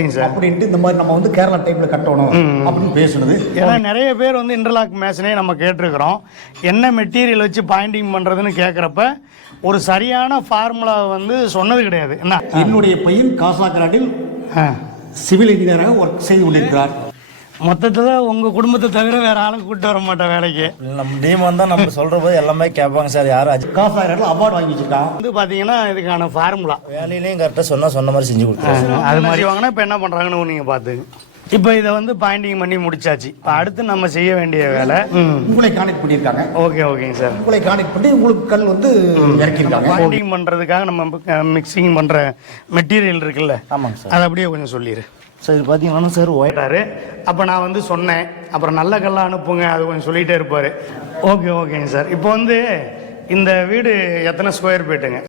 சரிங்க சார். அப்படின்ட்டு இந்த மாதிரி நம்ம வந்து கேரளா டைப்ல கட்டணும் அப்படின்னு பேசுனது. ஏன்னா நிறைய பேர் வந்து இன்டர்லாக் மேஷனே நம்ம கேட்டிருக்கிறோம். என்ன மெட்டீரியல் வச்சு பாயிண்டிங் பண்ணுறதுன்னு கேட்குறப்ப ஒரு சரியான ஃபார்முலா வந்து சொன்னது கிடையாது. என்ன? என்னுடைய பையன் ஆ. சிவில் இன்ஜினியராக ஒர்க் செய்து கொண்டிருக்கிறார். மொத்தத்தில் உங்கள் குடும்பத்தை தவிர வேற ஆளும் கூப்பிட்டு வர மாட்டேன் வேலைக்கு. நம்ம டீம் வந்தால் நம்ம சொல்கிற போது எல்லாமே கேட்பாங்க சார். யாரும் அஜி காசாகராடில் அவார்டு வாங்கி வச்சிருக்கான். வந்து பார்த்தீங்கன்னா இதுக்கான ஃபார்முலா வேலையிலையும் கரெக்டாக சொன்னால் சொன்ன மாதிரி செஞ்சு கொடுத்துருவோம். அது மாதிரி. வாங்கினா இப்போ என்ன பண்ணுறாங்கன்னு நீங்கள் பார்த்துங்க இப்போ இதை வந்து பாயிண்டிங் பண்ணி முடிச்சாச்சு. இப்போ அடுத்து நம்ம செய்ய வேண்டிய வேலை. உங்களை கான்டெக்ட் பண்ணியிருக்காங்க. ஓகே ஓகேங்க சார் உங்களை கான்டெக்ட் பண்ணி உங்களுக்கு கல் வந்து இறக்கியிருக்காங்க. பாயிண்டிங் பண்ணுறதுக்காக நம்ம மிக்சிங் பண்ணுற மெட்டீரியல் இருக்குல்ல. ஆமாங்க சார் அதை அப்படியே கொஞ்சம் சொல்லிடு. சார் இது பார்த்தீங்கன்னா சார் ஓயிட்டாரு. அப்போ நான் வந்து சொன்னேன். அப்புறம் நல்ல கல்லாக அனுப்புங்க அது கொஞ்சம் சொல்லிகிட்டே இருப்பார். ஓகே ஓகேங்க சார். இப்போ வந்து இந்த வீடு எத்தனை ஸ்கொயர் ஃபீட்டுங்க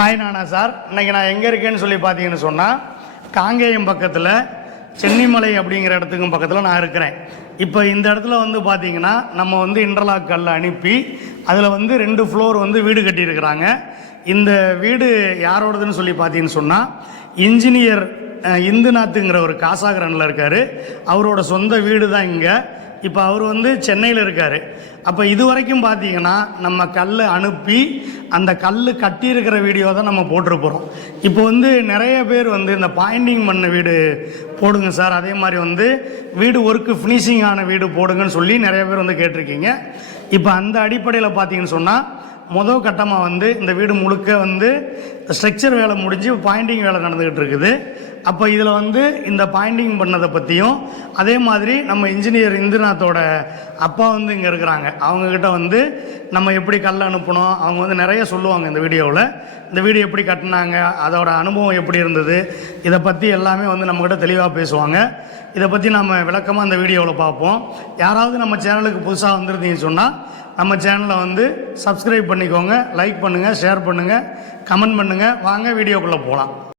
ஹாய் நானா சார் இன்னைக்கு நான் எங்கே இருக்கேன்னு சொல்லி பார்த்தீங்கன்னு சொன்னால் காங்கேயம் பக்கத்தில் சென்னிமலை அப்படிங்கிற இடத்துக்கும் பக்கத்தில் நான் இருக்கிறேன். இப்போ இந்த இடத்துல வந்து பார்த்தீங்கன்னா நம்ம வந்து இன்டர்லாக் கல் அனுப்பி அதில் வந்து ரெண்டு ஃப்ளோர் வந்து வீடு கட்டியிருக்கிறாங்க. இந்த வீடு யாரோடதுன்னு சொல்லி பார்த்தீங்கன்னு சொன்னால் இன்ஜினியர் இந்துநாத்துங்கிற ஒரு காசாகரனில் இருக்கார். அவரோட சொந்த வீடு தான் இங்கே. இப்போ அவர் வந்து சென்னையில் இருக்கார். அப்போ இது வரைக்கும் பார்த்தீங்கன்னா நம்ம கல் அனுப்பி அந்த கல் கட்டியிருக்கிற வீடியோ தான் நம்ம போட்டிருப்போம் இப்போ வந்து நிறைய பேர் வந்து இந்த பாயிண்டிங் பண்ண வீடு போடுங்க சார். அதே மாதிரி வந்து வீடு ஒர்க்கு ஃபினிஷிங் ஆன வீடு போடுங்கன்னு சொல்லி நிறைய பேர் வந்து கேட்டிருக்கீங்க. இப்போ அந்த அடிப்படையில் பார்த்தீங்கன்னு சொன்னால் மொதல் கட்டமாக வந்து இந்த வீடு முழுக்க வந்து ஸ்ட்ரக்சர் வேலை முடிஞ்சு பாயிண்டிங் வேலை நடந்துக்கிட்டு இருக்குது. அப்போ இதில் வந்து இந்த பாயிண்டிங் பண்ணதை பற்றியும் அதே மாதிரி நம்ம இன்ஜினியர் இந்துநாத்தோட அப்பா வந்து இங்கே இருக்கிறாங்க. அவங்கக்கிட்ட வந்து நம்ம எப்படி கல் அனுப்பணும் அவங்க வந்து நிறைய சொல்லுவாங்க இந்த வீடியோவில். இந்த வீடு எப்படி கட்டினாங்க அதோட அனுபவம் எப்படி இருந்தது இதை பற்றி எல்லாமே வந்து நம்மக்கிட்ட தெளிவாக பேசுவாங்க. இதை பற்றி நம்ம விளக்கமாக இந்த வீடியோவில் பார்ப்போம். யாராவது நம்ம சேனலுக்கு புதுசாக வந்திருந்தீங்கன்னு சொன்னால் நம்ம சேனலை வந்து சப்ஸ்கிரைப் பண்ணிக்கோங்க லைக் பண்ணுங்கள் ஷேர் பண்ணுங்கள் கமெண்ட் பண்ணுங்கள் வாங்க வீடியோக்குள்ளே போகலாம்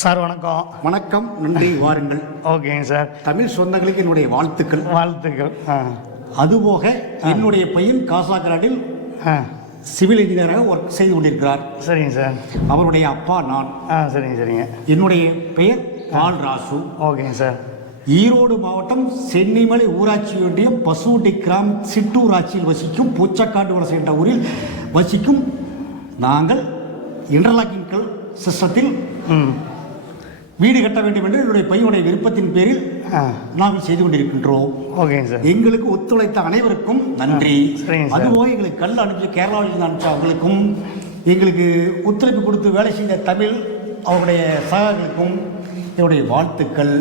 சார் வணக்கம். வணக்கம் நன்றி வாருங்கள். ஓகேங்க சார். தமிழ் சொந்தங்களுக்கு என்னுடைய வாழ்த்துக்கள். வாழ்த்துக்கள். அதுபோக என்னுடைய பையன் காசாகராடில் சிவில் இன்ஜினியராக ஒர்க் செய்து கொண்டிருக்கிறார். சரிங்க சார். அவருடைய அப்பா நான். ஆ சரிங்க சரிங்க. என்னுடைய பெயர் பால் ராசு. ஓகேங்க சார். ஈரோடு மாவட்டம் சென்னிமலை ஊராட்சி ஒன்றியம் பசுவட்டி கிராம சிற்றூராட்சியில் வசிக்கும் பூச்சக்காடு வலசை என்ற ஊரில் வசிக்கும் நாங்கள் இன்டர்லாக்கிங் கல் சிஸ்டத்தில் வீடு கட்ட வேண்டும் என்று என்னுடைய பையனுடைய விருப்பத்தின் பேரில் நாங்கள் செய்து கொண்டிருக்கின்றோம். ஓகேங்க சார். எங்களுக்கு ஒத்துழைத்த அனைவருக்கும் நன்றி. அதுபோக எங்களுக்கு கல் அனுப்பிச்சு கேரளாவில் இருந்து அனுப்பிச்ச அவங்களுக்கும் எங்களுக்கு ஒத்துழைப்பு கொடுத்து வேலை செய்த தமிழ் அவருடைய சகாக்களுக்கும் என்னுடைய வாழ்த்துக்கள்.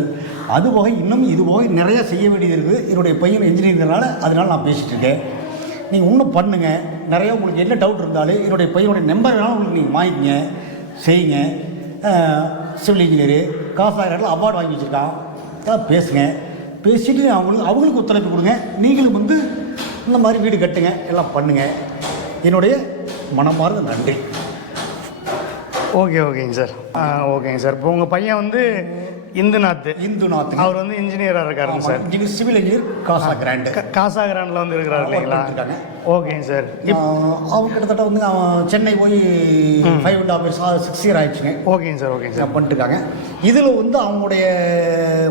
அதுபோக இன்னும் இதுபோக நிறைய செய்ய வேண்டியது இருக்குது. என்னுடைய பையன் இன்ஜினியரிங்கிறனால அதனால நான் பேசிகிட்டு இருக்கேன். நீங்கள் இன்னும் பண்ணுங்கள் நிறைய உங்களுக்கு என்ன டவுட் இருந்தாலும் என்னுடைய பையனுடைய நம்பர் வேணாலும் உங்களுக்கு நீங்கள் வாங்கிக்கங்க. செய்யுங்க. சிவில் இன்ஜினியரு காசாயிரம் அவார்டு வாங்கி வச்சுருக்கான். அதான் பேசுங்க. பேசிட்டு அவங்களுக்கு அவங்களுக்கு ஒத்துழைப்பு கொடுங்க. நீங்களும் வந்து இந்த மாதிரி வீடு கட்டுங்க. எல்லாம் பண்ணுங்க. என்னுடைய மனமார்ந்த நன்றி. ஓகே ஓகேங்க சார். ஓகேங்க சார். இப்போ உங்கள் பையன் வந்து இந்துநாத். இந்துநாத். அவர் வந்து இன்ஜினியராக இருக்காருங்க sir. Civil engineer Casa Grand Casa கிராண்டில் வந்து இருக்கிறார் இல்லைங்களா? ஓகேங்க சார் அவன் கிட்டத்தட்ட வந்து அவன் சென்னை போய் five and half years six year ஆயிடுச்சுங்க. ஓகேங்க சார் ஓகேங்க சார் பண்ணிட்டுருக்காங்க இதில் வந்து அவங்களுடைய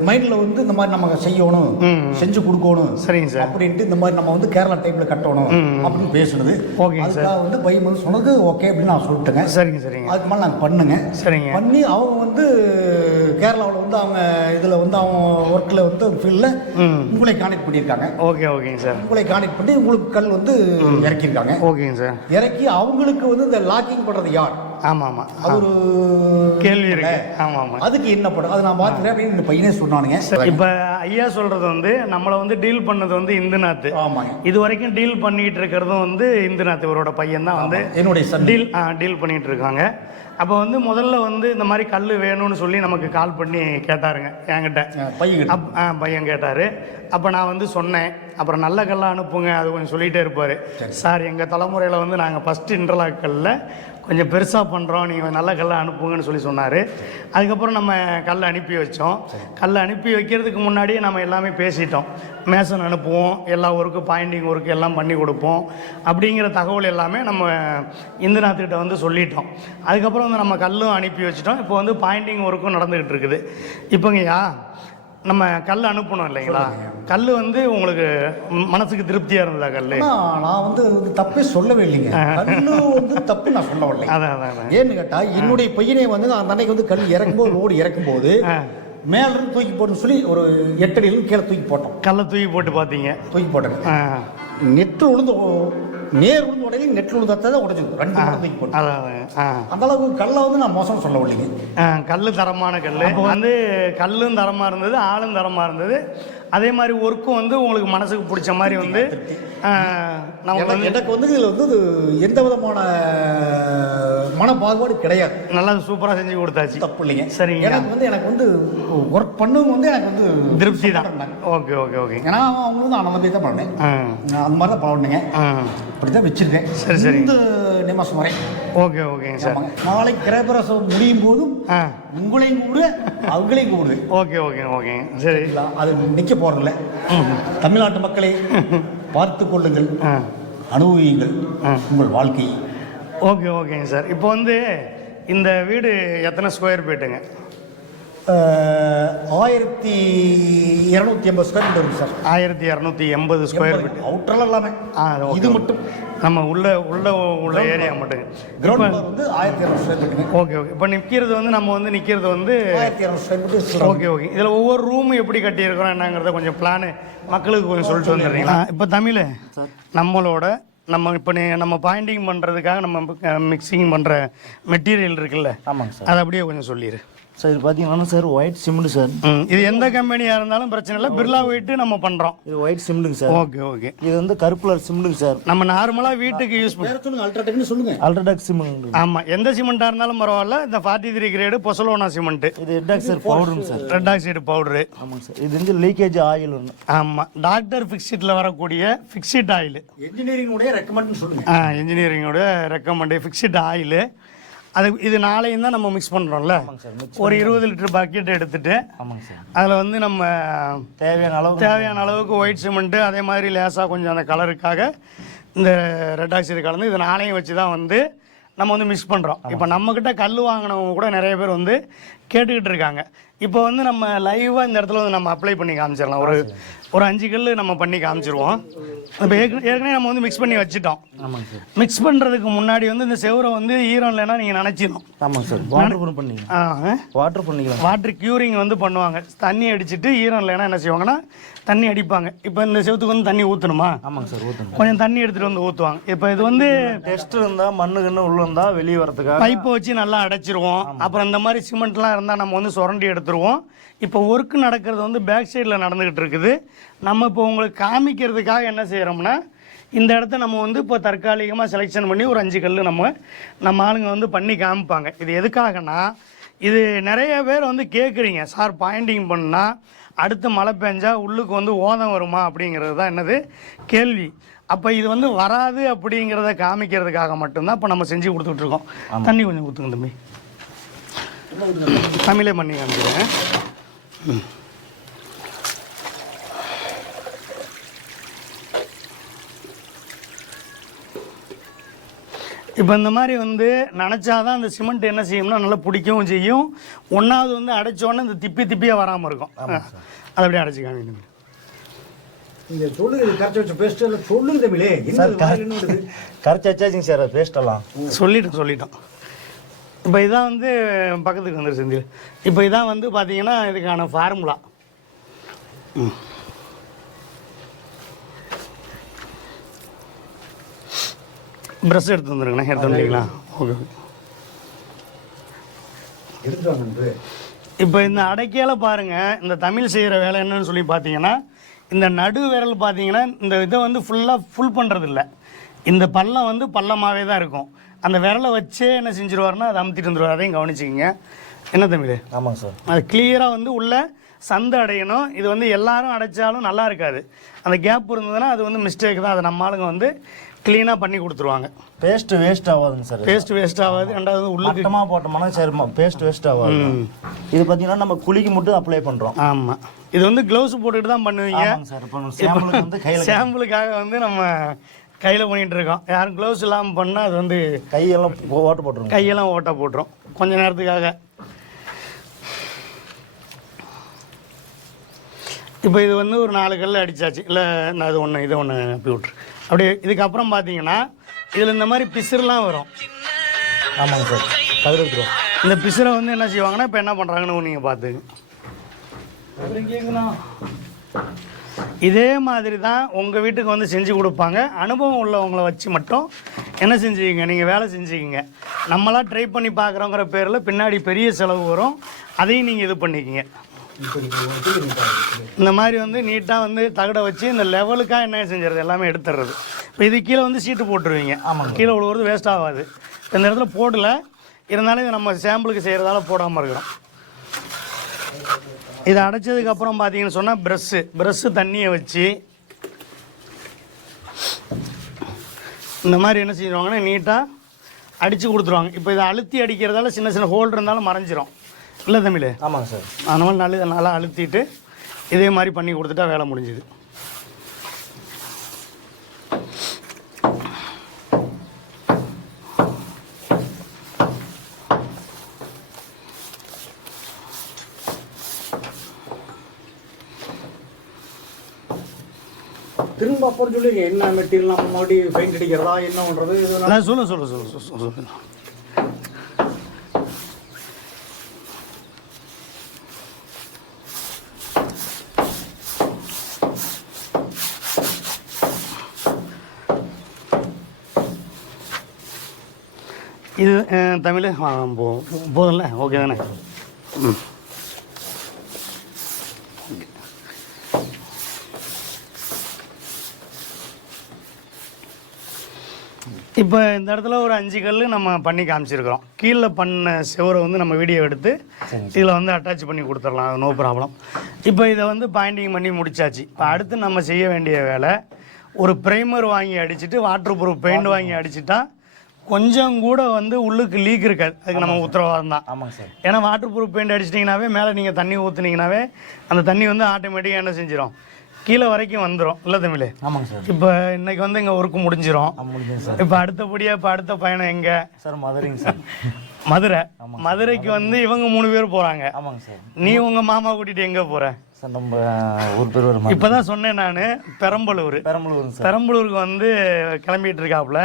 மைண்டில் வந்து இந்த மாதிரி நம்ம செய்யணும். செஞ்சு கொடுக்கணும் சரிங்க சார். அப்படின்ட்டு இந்த மாதிரி நம்ம வந்து கேரளா டைப்பில் கட்டணும் அப்படின்னு பேசுனது. சார். அதுக்காக வந்து பை வந்து சொன்னது ஓகே அப்படின்னு நான் சொல்லிட்டேங்க. சரிங்க சரிங்க. அதுக்கு மேலே நாங்கள் பண்ணுங்க. சரிங்க. பண்ணி அவங்க வந்து கேரளாவில் வந்து அவங்க இதில் வந்து அவங்க ஒர்க்கில் வந்து ஃபீல்டில் ம். உங்களை கான்டெக்ட் பண்ணியிருக்காங்க. ஓகே ஓகேங்க சார். உங்களை கான்டெக்ட் பண்ணி உங்களுக்கு கல் வந்து இறக்கியிருக்காங்க. ஓகேங்க சார். இறக்கி அவங்களுக்கு வந்து இந்த லாக்கிங் பண்ணுறது யார்? ஆமாம். ஆமாம் அது ஒரு கேள்வி இருக்கு. ஆமாம் ஆமாம். அதுக்கு என்ன பண்ணும் அதை நான் பார்த்துக்கிறேன் அப்படின்னு இந்த பையனே சொன்னானுங்க. இப்போ ஐயா சொல்றது வந்து நம்மளை வந்து டீல் பண்ணது வந்து இந்துநாத். ஆமாங்க. இது வரைக்கும் டீல் பண்ணிட்டு இருக்கிறதும் வந்து இந்துநாத் இவரோட பையன் தான் வந்து என்னுடைய சன். டீல் ஆ டீல் பண்ணிட்டு இருக்காங்க. அப்போ வந்து முதல்ல வந்து இந்த மாதிரி கல் வேணும்னு சொல்லி நமக்கு கால் பண்ணி கேட்டாருங்க என்கிட்ட. பையன் அப் ஆ பையன் கேட்டார். அப்போ நான் வந்து சொன்னேன் அப்புறம் நல்ல கல்லாக அனுப்புங்க அது கொஞ்சம் சொல்லிகிட்டே இருப்பார். சார். எங்கள் தலைமுறையில் வந்து நாங்கள் ஃபஸ்ட்டு இன்டர்லாக்கல்ல கொஞ்சம் பெருசாக பண்ணுறோம் நீங்கள் நல்ல கல்லை அனுப்புங்கன்னு சொல்லி சொன்னார். அதுக்கப்புறம் நம்ம கல்லை அனுப்பி வச்சோம். கல்லை அனுப்பி வைக்கிறதுக்கு முன்னாடியே நம்ம எல்லாமே பேசிட்டோம். மேசன் அனுப்புவோம். எல்லா ஒர்க்கு பாயிண்டிங் ஒர்க்கு எல்லாம் பண்ணி கொடுப்போம். அப்படிங்கிற தகவல் எல்லாமே நம்ம இந்துநாத்துக்கிட்ட வந்து சொல்லிட்டோம். அதுக்கப்புறம் வந்து நம்ம கல்லும் அனுப்பி வச்சிட்டோம். இப்போ வந்து பாயிண்டிங் ஒர்க்கும் நடந்துக்கிட்டு இருக்குது. இப்போங்கய்யா நம்ம கல் அனுப்பணும் இல்லைங்களா? கல் வந்து உங்களுக்கு மனசுக்கு திருப்தியாக இருந்ததா கல் நான் வந்து தப்பே சொல்லவே இல்லைங்க. கல்லு வந்து தப்பு நான் சொல்ல வரல அதான் அதான். ஏன்னு கேட்டா என்னுடைய பையனே வந்து அந்த அன்னைக்கு வந்து கல் இறக்கும்போது லோடு இறக்கும்போது ஆ. மேல இருந்து தூக்கி போட்டுன்னு சொல்லி ஒரு எட்டு அடியிலும் கீழே தூக்கி போட்டோம். கல்லை தூக்கி போட்டு பார்த்தீங்க. தூக்கி ஆ. நெட்டு உளுந்து நேர் உளுந்து உடனே நெட்டில் உளுந்தத்தை தான் உடஞ்சது ரெண்டு அதான். ஆ அந்த அளவுக்கு கல்லை வந்து நான் மோசம் சொல்ல வரலைங்க. கல் தரமான கல் வந்து கல்லும் தரமாக இருந்தது ஆளும் தரமாக இருந்தது. அதே மாதிரி ஒர்க்கும் வந்து உங்களுக்கு மனசுக்கு பிடிச்ச மாதிரி வந்து நமக்கு எனக்கு வந்து இதில் வந்து எந்த விதமான மன பாகுபாடு கிடையாது. நல்லா சூப்பராக செஞ்சு கொடுத்தாச்சு. தப்பு இல்லைங்க. சரிங்க. எனக்கு வந்து எனக்கு வந்து ஒர்க் பண்ணவங்க வந்து எனக்கு வந்து திருப்தி தான். Okay okay okay. ஏன்னா அவங்க வந்து நல்ல போய் தான் பண்ணேன். அந்த மாதிரி தான் பழகுனேங்க அப்படி தான் வச்சிருக்கேன். சரி, சரி. இந்த நிமிஷம் வரை ஓகே ஓகேங்க சார். நாளைக்கு கிரகப்பிரசவம் முடியும் போதும் உங்களையும் கூப்பிடு அவங்களையும் கூப்பிடு. ஓகே ஓகே ஓகேங்க. சரி. அது நிற்க போறதில்ல. தமிழ்நாட்டு மக்களை பார்த்து கொள்ளுங்கள் அனுபவியுங்கள் உங்கள் வாழ்க்கை ஓகே ஓகேங்க சார். இப்போ வந்து இந்த வீடு எத்தனை ஸ்கொயர் ஃபீட்டுங்க ஆயிரத்தி இரநூத்தி எண்பது ஸ்கொயர் ஃபீட் சார். ஆயிரத்தி இரநூத்தி எண்பது ஸ்கொயர் ஃபீட் அவுட்டர்லாம் எல்லாமே. இது மட்டும். நம்ம உள்ள உள்ள உள்ள ஏரியா மட்டும். கிரவுண்ட் ஃப்ளோர் வந்து ஆயிரத்தி இரநூறு ஸ்கொயர் ஃபீட்டுங்க ஓகே ஓகே இப்போ நிற்கிறது வந்து நம்ம வந்து நிற்கிறது வந்து ஆயிரத்தி இரநூறு ஸ்கொயர் ஃபீட் ஓகே ஓகே இதில் ஒவ்வொரு ரூமும் எப்படி கட்டியிருக்கிறோம் என்னங்கிறத கொஞ்சம் பிளானு மக்களுக்கு கொஞ்சம் சொல்லிட்டு வந்துடுறீங்களா? இப்போ தமிழ் நம்மளோட நம்ம இப்போ நீ நம்ம பாயிண்டிங் பண்ணுறதுக்காக நம்ம மிக்சிங் பண்ணுற மெட்டீரியல் இருக்குல்ல? ஆமாங்க சார் அதை அப்படியே கொஞ்சம் சொல்லிடு சார் இது பார்த்தீங்கன்னா சார் ஒயிட் சிமெண்ட் சார். ம் இது எந்த கம்பெனியாக இருந்தாலும் பிரச்சனை இல்லை. பிர்லா ஒயிட்டு நம்ம பண்ணுறோம் இது ஒயிட் சிமெண்ட்டுங்க சார். Okay okay. இது வந்து கருப்பு சிமெண்ட்டுங்க சார். நம்ம நார்மலாக வீட்டுக்கு யூஸ் பண்ண வேற சொல்லுங்க அல்ட்ராடெக்னு சொல்லுங்க. அல்ட்ராடெக் சிமெண்ட் ஆமாம் எந்த சிமெண்ட்டாக இருந்தாலும் பரவாயில்ல. இந்த ஃபார்ட்டி த்ரீ கிரேடு பொசலோனா சிமெண்ட்டு இது ஹெட்டாக் சார் பவுடருங்க சார். ரெட் ஆக்சைடு பவுடரு ஆமாங்க சார். இது வந்து லீக்கேஜ் ஆயில் ஒன்று ஆமாம் டாக்டர் ஃபிக்ஸிட்டில் வரக்கூடிய ஃபிக்ஸிட் ஆயில் இன்ஜினியரிங் உடைய ரெக்கமெண்ட் சொல்லுங்க. ஆ இன்ஜினியரிங்கோட ரெக்கமெண்டு ஃபிக்ஸிட் ஆயில் அது இது நாளையும் தான் நம்ம மிக்ஸ் பண்ணுறோம்ல ஒரு இருபது லிட்டர் பக்கெட் எடுத்துட்டு ஆமாங்க சார். அதில் வந்து நம்ம தேவையான அளவு தேவையான அளவுக்கு ஒயிட் சிமெண்ட்டு அதே மாதிரி லேசாக கொஞ்சம் அந்த கலருக்காக இந்த ரெட் ஆக்சைடு கலந்து இது நாளையும் வச்சு தான் வந்து நம்ம வந்து மிக்ஸ் பண்ணுறோம் இப்போ நம்மக்கிட்ட கல் வாங்கினவங்க கூட நிறைய பேர் வந்து கேட்டுக்கிட்டு இருக்காங்க. இப்போ வந்து நம்ம லைவாக இந்த இடத்துல வந்து நம்ம அப்ளை பண்ணி காமிச்சிடலாம். ஒரு ஒரு அஞ்சு கல் நம்ம பண்ணி காமிச்சிருவோம். இப்போ ஏற்கனவே நம்ம வந்து மிக்ஸ் பண்ணி வச்சுட்டோம். ஆமாங்க சார். மிக்ஸ் பண்ணுறதுக்கு முன்னாடி வந்து இந்த செவரை வந்து ஈரம் இல்லைன்னா நீங்கள் நினச்சிடணும். ஆமாங்க சார். வாட்டர் ப்ரூஃப் பண்ணிக்கலாம். வாட்டர் பண்ணிக்கலாம். வாட்டர் க்யூரிங் வந்து பண்ணுவாங்க. தண்ணி அடிச்சிட்டு ஈரம் இல்லைன்னா என்ன செய்வாங்கன்னா தண்ணி அடிப்பாங்க. இப்போ இந்த செவத்துக்கு வந்து தண்ணி ஊற்றணுமா ஆமாங்க சார் ஊற்றணும் கொஞ்சம் தண்ணி எடுத்துகிட்டு வந்து ஊற்றுவாங்க இப்போ இது வந்து டெஸ்ட் இருந்தால் மண்ணு கண்ணு உள்ள இருந்தால் வெளியே வரதுக்காக பைப்பை வச்சு நல்லா அடைச்சிருவோம். அப்புறம் இந்த மாதிரி சிமெண்ட்லாம் இருந்தால் நம்ம வந்து சுரண்டி எடுத்துருவோம். இப்போ ஒர்க் நடக்கிறது வந்து பேக் சைடில் நடந்துக்கிட்டு இருக்குது. நம்ம இப்போ உங்களுக்கு காமிக்கிறதுக்காக என்ன செய்கிறோம்னா இந்த இடத்த நம்ம வந்து இப்போ தற்காலிகமாக செலெக்ஷன் பண்ணி ஒரு அஞ்சு கல் நம்ம நம்ம ஆளுங்க வந்து பண்ணி காமிப்பாங்க. இது எதுக்காகனா இது நிறைய பேர் வந்து கேட்குறீங்க சார் பாயிண்டிங் பண்ணால் அடுத்து மழை பெஞ்சா உள்ளுக்கு வந்து ஓதம் வருமா அப்படிங்கிறது தான் என்னது கேள்வி. அப்போ இது வந்து வராது அப்படிங்கிறத காமிக்கிறதுக்காக மட்டும்தான் இப்போ நம்ம செஞ்சு கொடுத்துட்டு இருக்கோம் தண்ணி கொஞ்சம் ஊற்றுங்க தம்பி? தமிழே பண்ணி காமிக்கிறேன். ம். இப்போ இந்த மாதிரி வந்து நினச்சாதான் அந்த சிமெண்ட் என்ன செய்யும்னா நல்லா பிடிக்கவும் செய்யும். ஒன்றாவது வந்து அடைச்சோன்னே இந்த திப்பி திப்பியாக வராமல் இருக்கும். அதை அப்படியே அடைச்சிக்காங்க நீங்க சொல்லுங்க இது கரைச்சி வச்ச பேஸ்ட் எல்லாம் சொல்லுங்க தமிழே. சார் கரைச்சி வச்சாச்சுங்க சார் பேஸ்ட் எல்லாம். சொல்லிட்டோம் சொல்லிட்டோம். இப்போ இதான் வந்து பக்கத்துக்கு வந்துரு செந்தில் இப்போ இதான் வந்து பார்த்தீங்கன்னா இதுக்கான ஃபார்முலா ம். ப்ரெஷ் எடுத்து வந்துருங்கண்ணே எடுத்து வந்துட்டீங்களா ஓகே. இப்போ இந்த அடைக்கையில பாருங்க இந்த தமிழ் செய்கிற வேலை என்னன்னு சொல்லி பார்த்தீங்கன்னா இந்த நடு விரல் பார்த்தீங்கன்னா இந்த இதை வந்து ஃபுல்லாக ஃபுல் பண்ணுறது இல்லை இந்த பள்ளம் வந்து பள்ளமாகவே தான் இருக்கும். அந்த விரலை வச்சே என்ன செஞ்சிருவாருன்னா அதை அமுத்திட்டு வந்துருவார். அதையும் கவனிச்சிக்கிங்க. என்ன தமிழ்? ஆமாங்க சார். அது கிளியராக வந்து உள்ள சந்து அடையணும். இது வந்து எல்லாரும் அடைச்சாலும் நல்லா இருக்காது. அந்த கேப் இருந்ததுன்னா அது வந்து மிஸ்டேக் தான். அதை நம்ம ஆளுங்க வந்து க்ளீனாக பண்ணி கொடுத்துருவாங்க. பேஸ்ட் வேஸ்ட் ஆகாதுங்க சார் பேஸ்ட் வேஸ்ட் ஆகாது. ரெண்டாவது உள்ளுக்கு மட்டமாக போட்டோம்னா சரி பேஸ்ட் வேஸ்ட் ஆகாது. இது பார்த்தீங்கன்னா நம்ம குழிக்கு மட்டும் அப்ளை பண்ணுறோம் ஆமாம் இது வந்து க்ளவுஸ் போட்டுட்டு தான் பண்ணுவீங்க. சார் சாம்பிளுக்கு வந்து கையில் சாம்பிளுக்காக வந்து நம்ம கையில் பண்ணிட்டு இருக்கோம். யாரும் க்ளவுஸ் இல்லாமல் பண்ணால் அது வந்து கையெல்லாம் ஓட்டு போட்டுருங்க. கையெல்லாம் ஓட்ட போட்டுரும். கொஞ்ச நேரத்துக்காக. இப்போ இது வந்து ஒரு நாலு கல் அடிச்சாச்சு. இல்லை இது ஒன்று இது ஒன்று அப்படி விட்ரு அப்படியே இதுக்கப்புறம் பார்த்தீங்கன்னா இதில் இந்த மாதிரி பிசுறுலாம் வரும். ஆமாங்க சார். கதிர் எடுத்துருவோம் இந்த பிசுரை வந்து என்ன செய்வாங்கன்னா இப்போ என்ன பண்ணுறாங்கன்னு நீங்கள் பார்த்துங்க இதே மாதிரி தான் உங்கள் வீட்டுக்கு வந்து செஞ்சு கொடுப்பாங்க. அனுபவம் உள்ளவங்கள வச்சு மட்டும் என்ன செஞ்சுக்கிங்க? நீங்கள் வேலை செஞ்சுக்கிங்க. நம்மளாம் ட்ரை பண்ணி பார்க்குறோங்கிற பேரில் பின்னாடி பெரிய செலவு வரும். அதையும் நீங்கள் இது பண்ணிக்கிங்க. இந்த மாதிரி வந்து நீட்டாக வந்து தகடை வச்சு இந்த லெவலுக்காக என்ன செஞ்சுறது? எல்லாமே எடுத்துடுறது. இப்போ இது கீழே வந்து சீட்டு போட்டுருவீங்க. ஆமாங்க. கீழே விழுவுறது வேஸ்ட் ஆகாது. இந்த இடத்துல போடல. இருந்தாலும் இது நம்ம சாம்பிளுக்கு செய்கிறதால போடாமல் இருக்கிறோம். இதை அடைச்சதுக்கு அப்புறம் பார்த்தீங்கன்னு சொன்னால் ப்ரெஷ்ஷு ப்ரெஷ்ஷு தண்ணியை வச்சு இந்த மாதிரி என்ன செய்வாங்கன்னா நீட்டாக அடித்து கொடுத்துருவாங்க. இப்போ இதை அழுத்தி அடிக்கிறதால சின்ன சின்ன ஹோல் இருந்தாலும் மறைஞ்சிரும். இல்லை தமிழ். ஆமாங்க சார். அதனால் நல்ல நல்லா அழுத்திட்டு இதே மாதிரி பண்ணி கொடுத்துட்டா வேலை முடிஞ்சுது. திரும்ப அப்புறம் சொல்லுங்க என்ன மெட்டீரியல் நம்ம மறுபடியும் பெயிண்ட் அடிக்கிறதா என்ன பண்றது இது வேணா- அதான் சொல்லு சொல்லு சொல்லு சொல்லு, சொல்லு சொல்லு இது தமிழ் போ போதும்ல ஓகே தானே ம் இப்போ இந்த இடத்துல ஒரு அஞ்சு கல் நம்ம பண்ணி காமிச்சிருக்கிறோம் கீழே பண்ண செவரை வந்து நம்ம வீடியோ எடுத்து இதில் வந்து அட்டாச் பண்ணி கொடுத்துடலாம் நோ ப்ராப்ளம் இப்போ இதை வந்து பாயிண்டிங் பண்ணி முடிச்சாச்சு இப்போ அடுத்து நம்ம செய்ய வேண்டிய வேலை ஒரு ப்ரைமர் வாங்கி அடிச்சுட்டு வாட்டர் ப்ரூஃப் பெயிண்ட் வாங்கி அடிச்சிட்டா கொஞ்சம் கூட வந்து உள்ளுக்கு லீக் இருக்காது. அதுக்கு நம்ம உத்தரவாதம் தான் ஆமாங்க சார். ஏன்னா வாட்டர் ப்ரூஃப் பெயிண்ட் அடிச்சிட்டிங்கனாவே மேலே நீங்கள் தண்ணி ஊற்றுனீங்கனாவே அந்த தண்ணி வந்து ஆட்டோமேட்டிக்காக என்ன செஞ்சிடும் கீழே வரைக்கும் வந்துடும் இல்லை தமிழ்? ஆமாங்க சார். இப்போ இன்னைக்கு வந்து இங்கே ஒர்க்கு சார். இப்போ அடுத்தபடியாக இப்போ அடுத்த பயணம் எங்கே? சார் மதுரைங்க சார். மதுரை. மதுரைக்கு வந்து இவங்க மூணு பேர் போகிறாங்க ஆமாங்க சார். நீ உங்கள் மாமா கூட்டிகிட்டு எங்கே போகிற நம்ம ஊர் பேர் ஒரு இப்போ தான் சொன்னேன் நான் பெரம்பலூர். பெரம்பலூருங்க சார். பெரம்பலூருக்கு வந்து கிளம்பிட்டு இருக்காப்புல.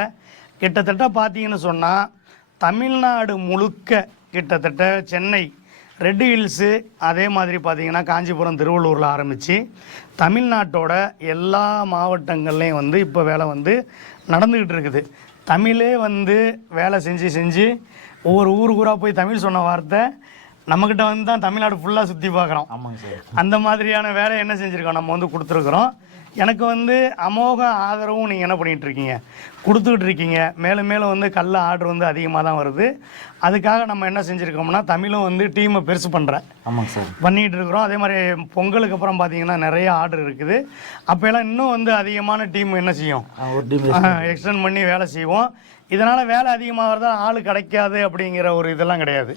கிட்டத்தட்ட பார்த்தீங்கன்னு சொன்னால் தமிழ்நாடு முழுக்க கிட்டத்தட்ட சென்னை ரெட் ஹில்ஸு அதே மாதிரி பார்த்தீங்கன்னா காஞ்சிபுரம் திருவள்ளூரில் ஆரம்பித்து தமிழ்நாட்டோட எல்லா மாவட்டங்கள்லேயும் வந்து இப்போ வேலை வந்து நடந்துக்கிட்டு இருக்குது. தமிழே வந்து வேலை செஞ்சு செஞ்சு ஒவ்வொரு ஊர் ஊராக போய் தமிழ் சொன்ன வார்த்தை நம்மக்கிட்ட வந்து தான் தமிழ்நாடு ஃபுல்லாக சுற்றி பார்க்குறோம். ஆமாங்க சார். அந்த மாதிரியான வேலை என்ன செஞ்சுருக்கோம்? நம்ம வந்து கொடுத்துருக்குறோம். எனக்கு வந்து அமோக ஆதரவும் நீங்கள் என்ன பண்ணிகிட்டு இருக்கீங்க? கொடுத்துக்கிட்டு இருக்கீங்க. மேலும் மேலும் வந்து கல்ல ஆர்டர் வந்து அதிகமாக தான் வருது. அதுக்காக நம்ம என்ன செஞ்சுருக்கோம்னா தமிழும் வந்து டீமை பெருசு பண்ணுறேன் ஆமாங்க சார். பண்ணிகிட்டு இருக்கிறோம். அதே மாதிரி பொங்கலுக்கு அப்புறம் பார்த்தீங்கன்னா நிறைய ஆர்டர் இருக்குது. அப்போல்லாம் இன்னும் வந்து அதிகமான டீம் என்ன செய்யும்? எக்ஸ்டெண்ட் பண்ணி வேலை செய்வோம். இதனால் வேலை அதிகமாகிறதா ஆள் கிடைக்காது அப்படிங்கிற ஒரு இதெல்லாம் கிடையாது.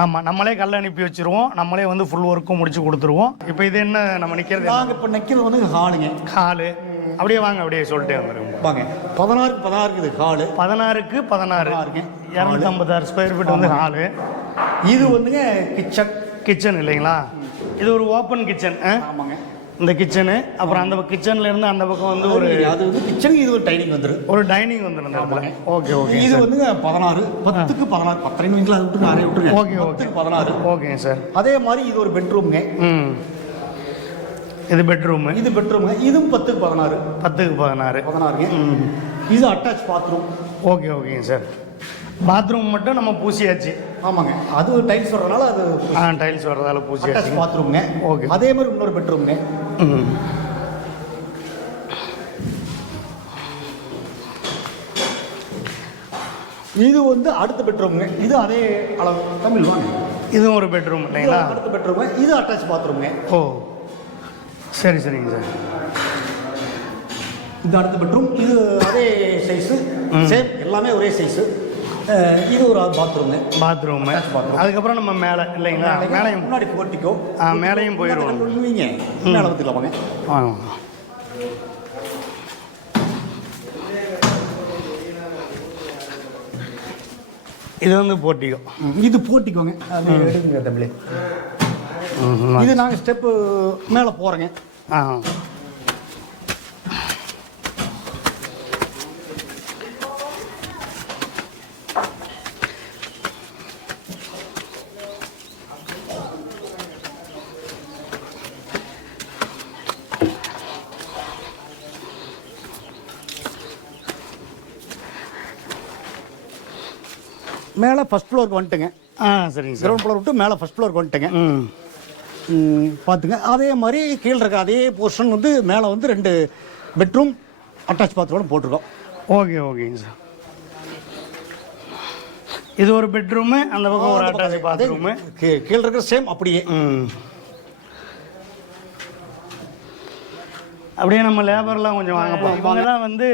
ஆமாம் நம்மளே கல் அனுப்பி வச்சிருவோம். நம்மளே வந்து ஃபுல் ஒர்க்கும் முடிச்சு கொடுத்துருவோம். இப்போ இது என்ன நம்ம நிற்கிறது நாங்க இப்ப நிக்கிறது வந்து ஹாலுங்க. ஹாலு. அப்படியே வாங்க அப்படியே சொல்லிட்டே வந்துருங்க வாங்க. பதினாறுக்கு பதினாறுக்கு இது ஹாலு. பதினாறுக்கு பதினாறு. பதினாறுங்க. இரநூத்தம்பத்தாறு ஸ்கொயர் ஃபீட் வந்து ஹாலு. இது வந்துங்க கிச்சன் கிச்சன் இல்லைங்களா? இது ஒரு ஓப்பன் கிச்சன் ஆமாங்க. இந்த கிச்சனு அப்புறம் அந்த கிச்சன்ல இருந்து அந்த பக்கம் வந்து ஒரு அது வந்து கிச்சனுக்கு இது ஒரு டைனிங் வந்துடும் ஒரு டைனிங் வந்துடும் இடத்துல ஓகே ஓகே இது வந்துங்க பதினாறு பத்துக்கு பதினாறு பத்தரை அது விட்டு அரை விட்டுருங்க. Okay, okay. பதினாறு. ஓகேங்க சார் அதே மாதிரி இது ஒரு பெட்ரூம்ங்க ம். இது பெட்ரூமு இது பெட்ரூம்ங்க இதுவும் பத்துக்கு பதினாறு. பத்துக்கு பதினாறு. பதினாறுங்க. இது அட்டாச் பாத்ரூம் ஓகே ஓகேங்க சார் பாத்ரூம் மட்டும் நம்ம பூசியாச்சு. ஆமாங்க. அது டைல்ஸ் வர்றதுனால அது ஆ டைல்ஸ் வர்றதால பூசியாச்சு. பாத்ரூம்ங்க ஓகே. அதே மாதிரி இன்னொரு பெட்ரூம்ங்க இது வந்து அடுத்த பெட்ரூம்ங்க இது அதே அளவு. தமிழ் வாங்க. இதுவும் ஒரு பெட்ரூம் இல்லைங்களா? அடுத்த பெட்ரூம்ங்க இது அட்டாச் பாத்ரூம்ங்க ஓ. சரி சரிங்க சார். இது அடுத்த பெட்ரூம் இது அதே சைஸு சேம் எல்லாமே ஒரே சைஸு இது ஒரு பாத்ரூமு bathroom. அதுக்கப்புறம் நம்ம மேலே இல்லைங்களா? மேலையும் முன்னாடி போர்ட்டிக்கோ? ஆ, மேலையும் போயிருவோம். வைங்க மேலே வந்துக்கலாம் வாங்க ஆ. இது வந்து போட்டியோ ம், இது போர்ட்டிக்கோங்க. அது எடுக்குங்க தம்பி. இது நாங்கள் ஸ்டெப்பு மேலே போகிறோங்க ஆ. மேலே ஃபஸ்ட் ஃப்ளோருக்கு வந்துட்டுங்க. ஆ சரிங்க சார். கிரவுண்ட் ஃப்ளோர் விட்டு மேலே ஃபஸ்ட் ஃப்ளோருக்கு வந்துட்டுங்க. ம். பார்த்துங்க அதே மாதிரி கீழே இருக்க அதே போர்ஷன் வந்து மேலே வந்து ரெண்டு பெட்ரூம் அட்டாச் பாத்ரூம் போட்டிருக்கோம். ஓகே ஓகேங்க சார். இது ஒரு பெட்ரூமு அந்த பக்கம் ஒரு அட்டாச் பாத்ரூமு கீ- கீழே இருக்கிற சேம் அப்படியே. அப்படியே நம்ம லேபர்லாம் கொஞ்சம் வாங்கப்பா இவங்க தான் வந்து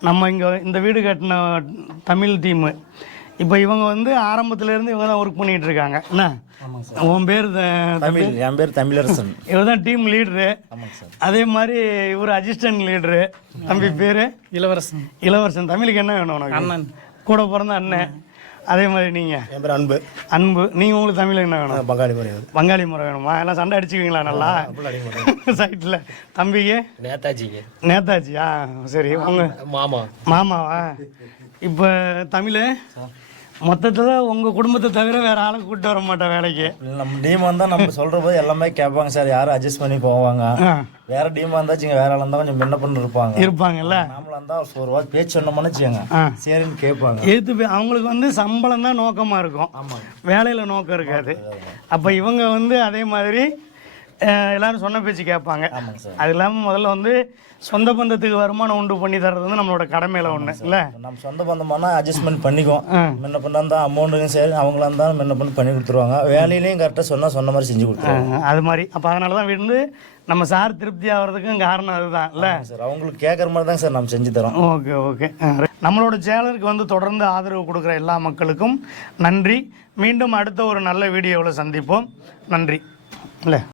நம்ம இங்கே இந்த வீடு கட்டின தமிழ் டீமு இப்போ இவங்க வந்து ஆரம்பத்துல இருந்து இவங்க தான் ஒர்க் பண்ணிட்டு இருக்காங்க என்ன உன் பேர் தமிழ் என் பேர் தமிழரசன். இவர் தான் டீம் லீடரு அதே மாதிரி இவர் அசிஸ்டன்ட் லீடரு தம்பி பேர்? இளவரசன். இளவரசன். தமிழுக்கு என்ன வேணும் உனக்கு? அண்ணன். கூட பிறந்த அண்ணன். அதே மாதிரி நீங்கள் என் பேர் அன்பு. அன்பு. நீங்கள் உங்களுக்கு தமிழ் என்ன வேணும்? பங்காளி முறையாது பங்காளி முறை வேணுமா? எல்லாம் சண்டை அடிச்சுக்குவீங்களா நல்லா? சைட்டில் தம்பிக்கு? நேதாஜிங்க நேதாஜியா? சரி உங்க மாமா மாமாவா? இப்போ தமிழ்? மொத்தத்தில் உங்கள் குடும்பத்தை தவிர வேற ஆளை கூப்பிட்டு வர மாட்டேன் வேலைக்கு. நம்ம டீம் வந்தா நம்ம சொல்ற போது எல்லாமே கேட்பாங்க சார். யாரும் அட்ஜஸ்ட் பண்ணி போவாங்க? வேற டீம் வந்தாச்சுங்க வேற ஆள் இருந்தா கொஞ்சம் முன்ன பண்ணி இருப்பாங்க. இருப்பாங்கல்ல? நாமளா இருந்தா ஒரு வாரம் பேச்சு சொன்னோம்னு வச்சுக்கோங்க. சரின்னு கேட்பாங்க. எதிர்த்து அவங்களுக்கு வந்து சம்பளம் தான் நோக்கமாக இருக்கும் வேலையில் நோக்கம் இருக்காது. அப்போ இவங்க வந்து அதே மாதிரி எல்லாரும் சொன்ன பேச்சு கேட்பாங்க. அது இல்லாமல் முதல்ல வந்து சொந்த பந்தத்துக்கு வருமானம் உண்டு பண்ணி தர்றது வந்து நம்மளோட கடமையில் ஒன்று இல்லை? நம்ம சொந்த பந்தமானா அட்ஜஸ்ட்மெண்ட் பண்ணிக்குவோம். முன்ன பண்ணா இருந்தால் அமௌண்ட்டுக்கும் சரி அவங்களா இருந்தாலும் முன்ன பண்ணி பண்ணி கொடுத்துருவாங்க. வேலையிலையும் கரெக்டாக சொன்னா சொன்ன மாதிரி செஞ்சு கொடுத்துருவாங்க. அது மாதிரி. அப்போ அதனால தான் வந்து நம்ம சார் திருப்தி ஆகிறதுக்கும் காரணம் அதுதான் இல்லை? சார். அவங்களுக்கு கேட்குற மாதிரி தான் சார் நம்ம செஞ்சு தரோம். Okay okay. நம்மளோட சேனலுக்கு வந்து தொடர்ந்து ஆதரவு கொடுக்குற எல்லா மக்களுக்கும் நன்றி. மீண்டும் அடுத்த ஒரு நல்ல வீடியோவில் சந்திப்போம். நன்றி. இல்லை?